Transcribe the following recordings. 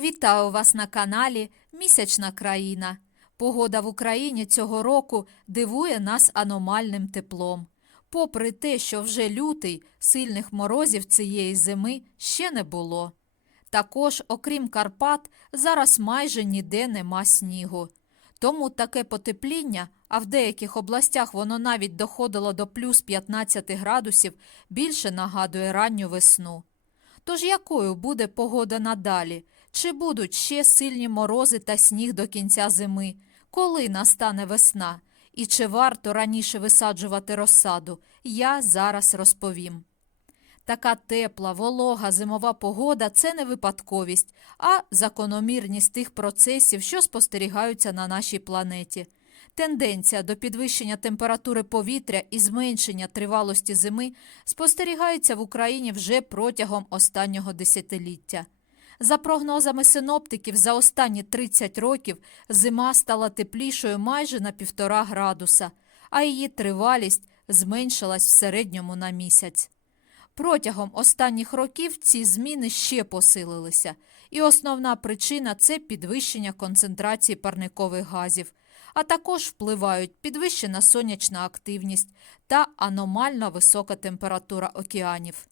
Вітаю вас на каналі Місячна країна. Погода в Україні цього року дивує нас аномальним теплом. Попри те, що вже лютий, сильних морозів цієї зими ще не було. Також, окрім Карпат, зараз майже ніде нема снігу. Тому таке потепління, а в деяких областях воно навіть доходило до плюс 15 градусів, більше нагадує ранню весну. Тож якою буде погода надалі? Чи будуть ще сильні морози та сніг до кінця зими? Коли настане весна? І чи варто раніше висаджувати розсаду? Я зараз розповім. Така тепла, волога зимова погода це не випадковість, а закономірність тих процесів, що спостерігаються на нашій планеті. Тенденція до підвищення температури повітря і зменшення тривалості зими спостерігається в Україні вже протягом останнього десятиліття. За прогнозами синоптиків, за останні 30 років зима стала теплішою майже на півтора градуса, а її тривалість зменшилась в середньому на місяць. Протягом останніх років ці зміни ще посилилися, і основна причина це підвищення концентрації парникових газів, а також впливають підвищена сонячна активність та аномально висока температура океанів.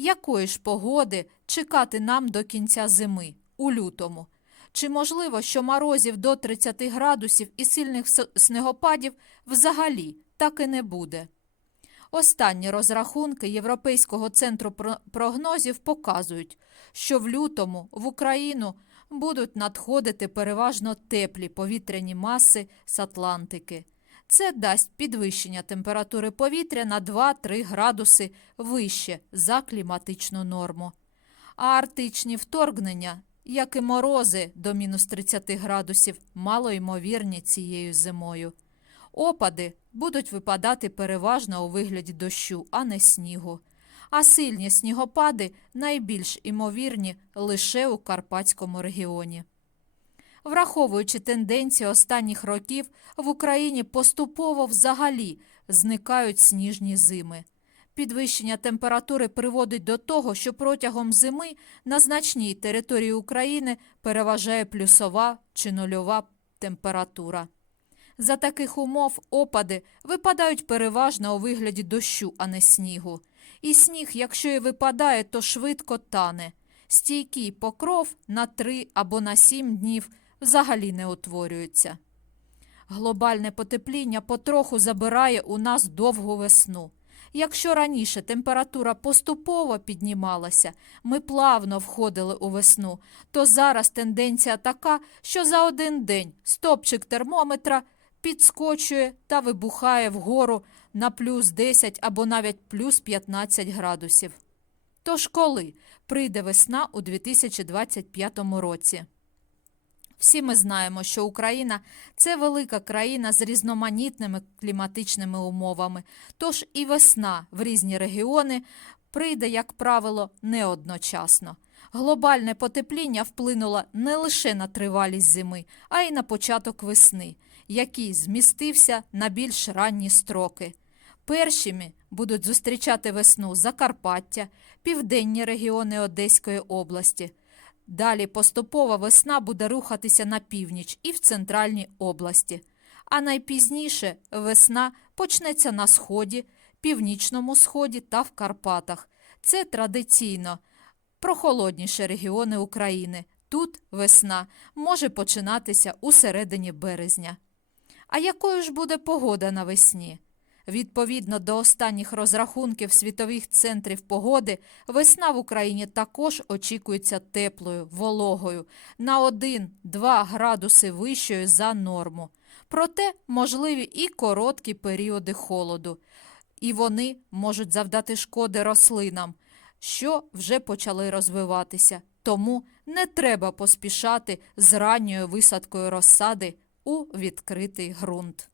Якої ж погоди чекати нам до кінця зими, у лютому? Чи можливо, що морозів до 30 градусів і сильних снегопадів взагалі так і не буде? Останні розрахунки Європейського центру прогнозів показують, що в лютому в Україну будуть надходити переважно теплі повітряні маси з Атлантики. Це дасть підвищення температури повітря на 2-3 градуси вище за кліматичну норму. А арктичні вторгнення, як і морози до мінус 30 градусів, малоймовірні цією зимою. Опади будуть випадати переважно у вигляді дощу, а не снігу. А сильні снігопади найбільш імовірні лише у Карпатському регіоні. Враховуючи тенденції останніх років, в Україні поступово взагалі зникають сніжні зими. Підвищення температури приводить до того, що протягом зими на значній території України переважає плюсова чи нульова температура. За таких умов опади випадають переважно у вигляді дощу, а не снігу. І сніг, якщо і випадає, то швидко тане. Стійкий покров на 3 або на 7 днів взагалі не утворюється. Глобальне потепління потроху забирає у нас довгу весну. Якщо раніше температура поступово піднімалася, ми плавно входили у весну, то зараз тенденція така, що за один день стопчик термометра підскочує та вибухає вгору на плюс 10 або навіть плюс 15 градусів. Тож коли прийде весна у 2025 році? Всі ми знаємо, що Україна це велика країна з різноманітними кліматичними умовами, тож і весна в різні регіони прийде, як правило, не одночасно. Глобальне потепління вплинуло не лише на тривалість зими, а й на початок весни, який змістився на більш ранні строки. Першими будуть зустрічати весну Закарпаття, південні регіони Одеської області. Далі поступова весна буде рухатися на північ і в центральній області. А найпізніше весна почнеться на сході, північному сході та в Карпатах. Це традиційно прохолодніші регіони України. Тут весна може починатися у середині березня. А якою ж буде погода навесні? Відповідно до останніх розрахунків світових центрів погоди, весна в Україні також очікується теплою, вологою на 1-2 градуси вищою за норму. Проте можливі і короткі періоди холоду, і вони можуть завдати шкоди рослинам, що вже почали розвиватися. Тому не треба поспішати з ранньою висадкою розсади у відкритий ґрунт.